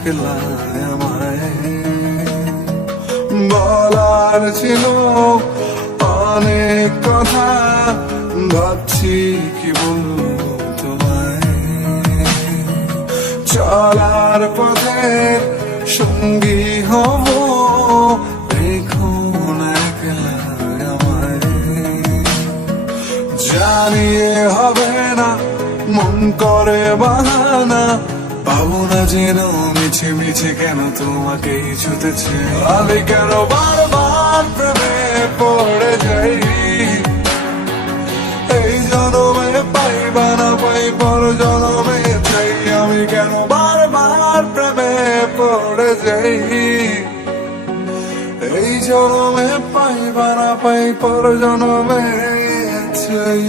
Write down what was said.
একলা আমায়। বলার ছিল অনেক কথা, ভাবছি কি বলবো তোমায়। চলার পথের সঙ্গী হব, রেখো না একলা আমায়। জানিয়ে হবে না, মন করে বাহানা, পাবো না যেন মিছে মিছে কেন তোমাকে ছুতেছে। আমি কেন বারবার প্রেমে পড়ে যাই, এই জনমে পাইবা না পাই পর জনমে চাই। আমি কেন বারবার প্রেমে পড়ে যাই, এই জনমে পাইবা না পাই পর জনমে চাই।